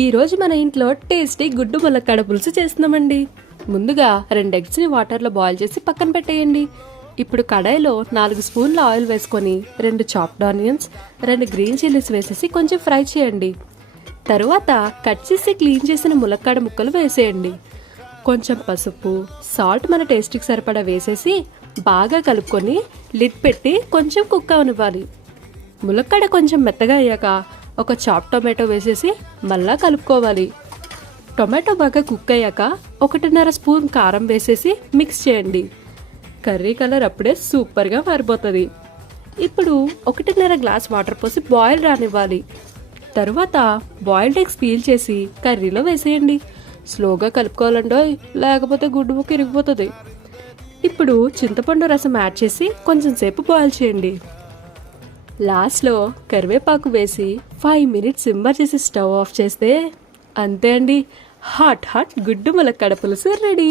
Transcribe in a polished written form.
ఈరోజు మన ఇంట్లో టేస్టీ గుడ్డు ములక్కాడ పులుసు చేస్తున్నామండి. ముందుగా 2 ఎగ్స్ని వాటర్లో బాయిల్ చేసి పక్కన పెట్టేయండి. ఇప్పుడు కడాయిలో 4 స్పూన్ల ఆయిల్ వేసుకొని 2 చాప్డ్ ఆనియన్స్, 2 గ్రీన్ చిల్లీస్ వేసేసి కొంచెం ఫ్రై చేయండి. తరువాత కట్ చేసి క్లీన్ చేసిన ములక్కాడ ముక్కలు వేసేయండి. కొంచెం పసుపు, సాల్ట్ మన టేస్ట్కి సరిపడా వేసేసి బాగా కలుపుకొని లిడ్ పెట్టి కొంచెం కుక్ అవనివ్వాలి. ములక్కాడ కొంచెం మెత్తగా అయ్యాక ఒక చాప్ టొమాటో వేసేసి మళ్ళా కలుపుకోవాలి. టొమాటో బాగా కుక్ అయ్యాక 1.5 స్పూన్ కారం వేసేసి మిక్స్ చేయండి. కర్రీ కలర్ అప్పుడే సూపర్గా మారిపోతుంది. ఇప్పుడు 1.5 గ్లాస్ వాటర్ పోసి బాయిల్ రానివ్వాలి. తరువాత బాయిల్డ్ ఎగ్స్ పీల్ చేసి కర్రీలో వేసేయండి. స్లోగా కలుపుకోవాలండోయ్, లేకపోతే గుడ్డు ముక్క ఇరిగిపోతుంది. ఇప్పుడు చింతపండు రసం యాడ్ చేసి కొంచెం సేపు బాయిల్ చేయండి. లాస్ట్లో కరివేపాకు వేసి 5 మినిట్స్ సిమ్మర్ చేసి స్టవ్ ఆఫ్ చేస్తే అంతే అండి, హాట్ గుడ్డు ములక్కాడ పులుసు రెడీ.